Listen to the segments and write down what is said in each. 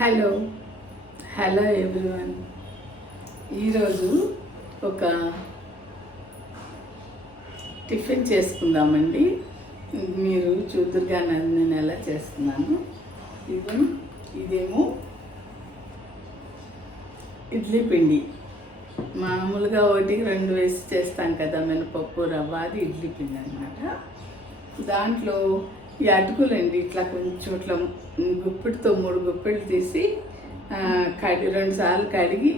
Hello hello everyone. ఈరోజు ఒక tiffin చేసుకుందామండి. మీరు చూద్దురుగా నేను ఎలా చేస్తున్నాను. ఇదేమో ఇడ్లీ పిండి. మామూలుగా 1-2 వేసి చేస్తాం కదా, మినపప్పు రవ్వ, అది ఇడ్లీ పిండి అన్నమాట. దాంట్లో ఈ అటుకులండి ఇట్లా కొంచెం ఇట్లా గుప్పిడితో 3 గుప్పిళ్ళు తీసి 2 సార్లు కడిగి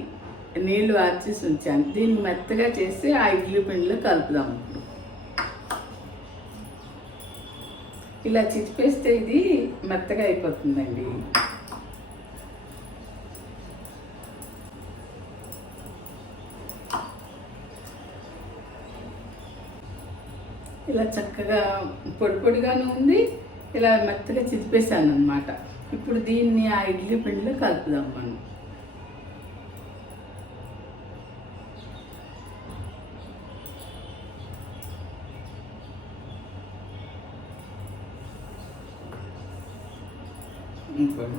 నీళ్లు వార్చేసి ఉంచాను. దీన్ని మెత్తగా చేసి ఆ ఇడ్లీ పిండిలో కలుపుదాం. ఇప్పుడు ఇలా చిటిపేస్తే ఇది మెత్తగా అయిపోతుందండి. ఇలా చక్కగా పొడి పొడిగానే ఉంది. ఇలా మెత్తగా చితిపేసాను అనమాట. ఇప్పుడు దీన్ని ఆ ఇడ్లీ పిండిలో కలుపుదాం మనం. ఇప్పుడు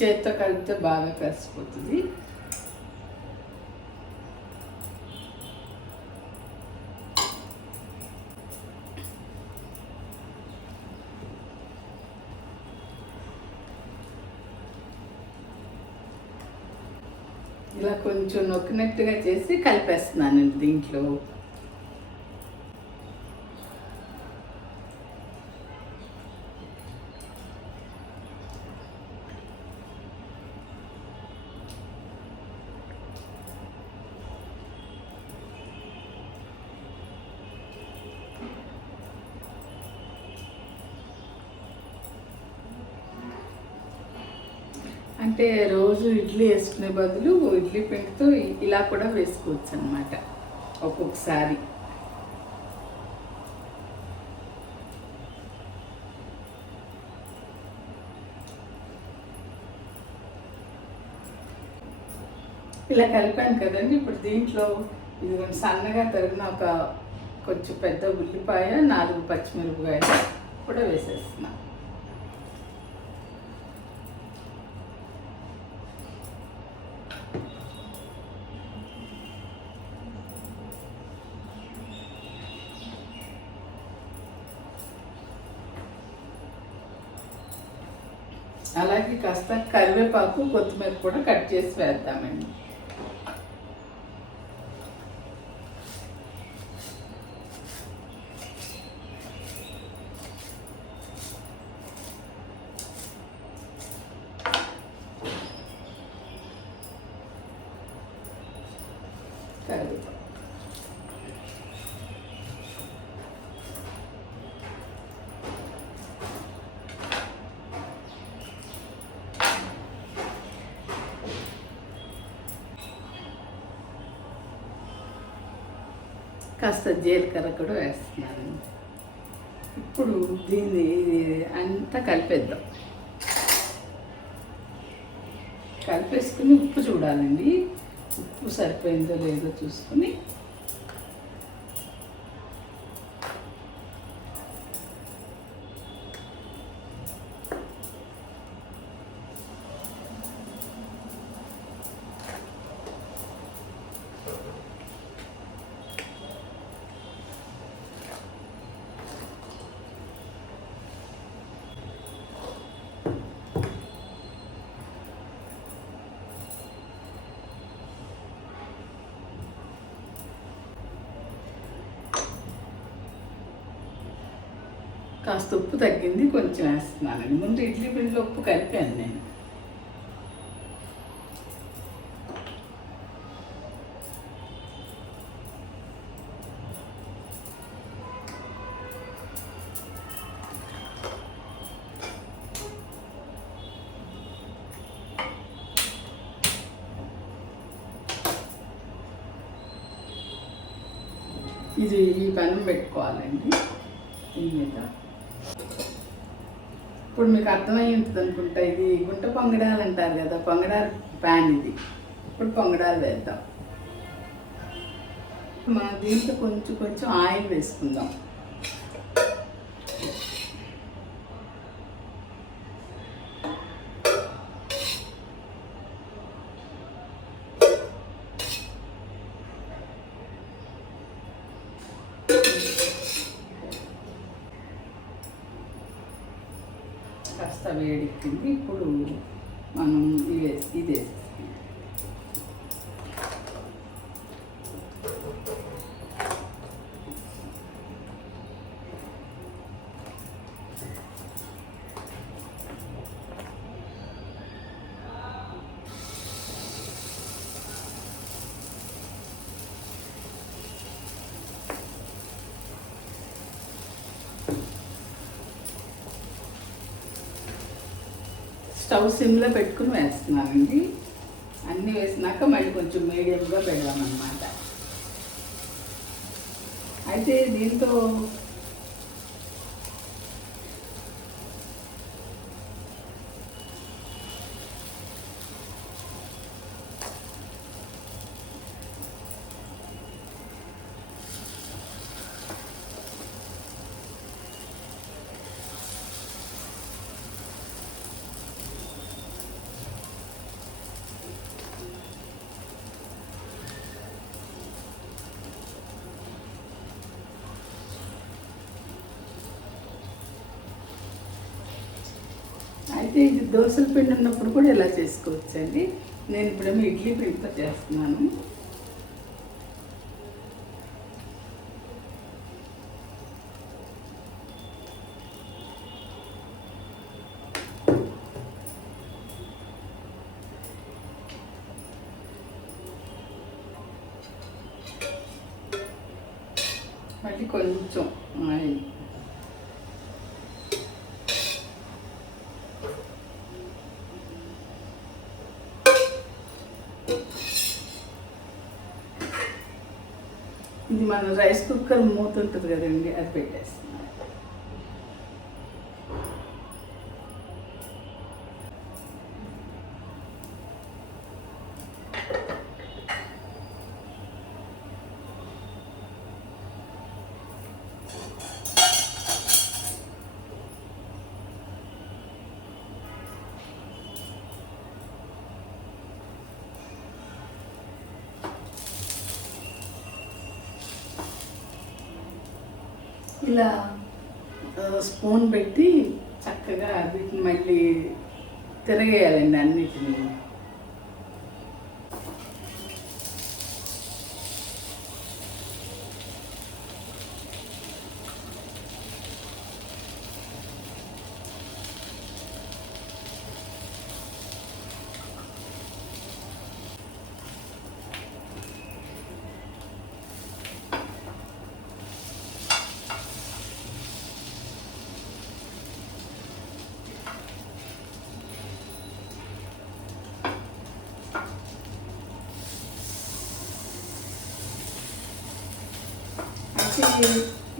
చేత్తో కలిపితే బాగా కలిసిపోతుంది. ఇలా కొంచెం నొక్కినట్టుగా చేసి కలిపేస్తున్నాను దీంట్లో. అంటే రోజు ఇడ్లీ వేసుకునే బదులు ఇడ్లీ పిండితో ఇలా కూడా వేసుకోవచ్చు అన్నమాట ఒక్కొక్కసారి. ఇలా కలిపాను కదండి. ఇప్పుడు దీంట్లో ఇది సన్నగా తరిగిన కొంచెం పెద్ద ఉల్లిపాయ, 4 పచ్చిమిరపకాయలు కూడా వేసేస్తున్నాను. అలాగే కాస్త కరివేపాకు, కొత్తిమీర కూడా కట్ చేసి వేద్దామండి. కరివేపాకు కాస్త జీలకర్ర కూడా వేస్తున్నాను. ఇప్పుడు దీన్ని అంతా కలిపేద్దాం. కలిపేసుకుని ఉప్పు చూడాలండి. ఉప్పు సరిపోయిందో లేదో చూసుకుని కాస్త ఉప్పు తగ్గింది, కొంచెం వేస్తున్నానండి. ముందు ఇడ్లీ పిండిలో ఉప్పు కలిపాను నేను. ఇది ఈ పెనం పెట్టుకోవాలండి దీని మీద. ఇప్పుడు మీకు అర్థమై ఉంటుంది అనుకుంటా, ఇది గుంట పొంగడాలు అంటారు కదా, పొంగడాలు ప్యాన్ ఇది. ఇప్పుడు పొంగడాలు వేద్దాం. మనం దీంట్లో కొంచెం కొంచెం ఆయిల్ వేసుకుందాం. కాస్త వేడెక్కింది. ఇప్పుడు మనం ఇది స్టవ్ సిమ్లో పెట్టుకుని వేస్తున్నానండి. అన్నీ వేసినాక మళ్ళీ కొంచెం మీడియంగా పెడదామన్నమాట. అయితే దీంతో అయితే ఇది దోశల పిండి ఉన్నప్పుడు కూడా ఇలా చేసుకోవచ్చండి. నేను ఇప్పుడేమో ఇడ్లీ ప్రిపేర్ చేస్తున్నాను. మళ్ళీ కొంచెం ఆయిల్. ఇది మన రైస్ కుక్కర్ మూత ఉంటుంది కదండి, అది పెట్టేస్తున్నాం. ఇలా స్పూన్ పెట్టి చక్కగా వీటిని మళ్ళీ తిరగేయాలండి అన్నిటిని.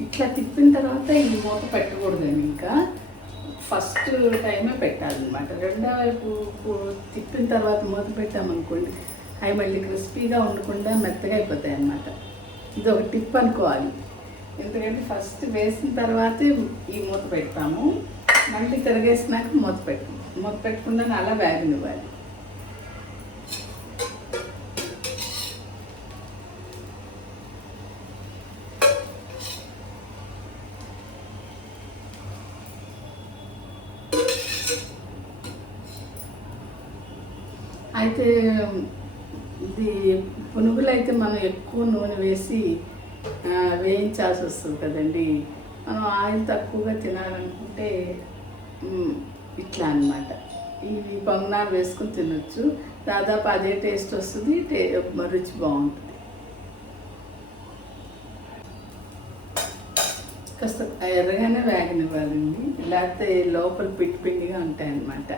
ఇట్లా తిప్పిన తర్వాత ఈ మూత పెట్టకూడదండి, ఇంకా ఫస్ట్ టైమే పెట్టాలన్నమాట. రెండో వైపు తిప్పిన తర్వాత మూత పెట్టామనుకోండి, అవి మళ్ళీ క్రిస్పీగా ఉండకుండా మెత్తగా అయిపోతాయి అన్నమాట. ఇది ఒక టిప్ అనుకోవాలి. ఎందుకంటే ఫస్ట్ వేసిన తర్వాతే ఈ మూత పెడతాము, మళ్ళీ తిరగేసినాక మూత పెట్టకుండా అలా వేగనివ్వాలి. అయితే ఇది పునుగులు అయితే మనం ఎక్కువ నూనె వేసి వేయించాల్సి వస్తుంది కదండి. మనం ఆయిల్ తక్కువగా తినాలనుకుంటే ఇట్లా అన్నమాట. ఇవి పొంగనాలు వేసుకుని తినొచ్చు. దాదాపు అదే టేస్ట్ వస్తుంది, రుచి బాగుంటుంది. కాస్త ఎర్రగానే వేగనివ్వాలండి, లేకపోతే లోపల పిండిగా ఉంటాయన్నమాట.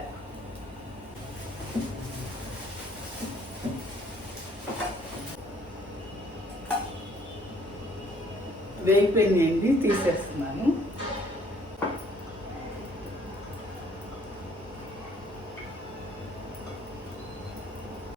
వేగిపోయిందండి, తీసేస్తున్నాను.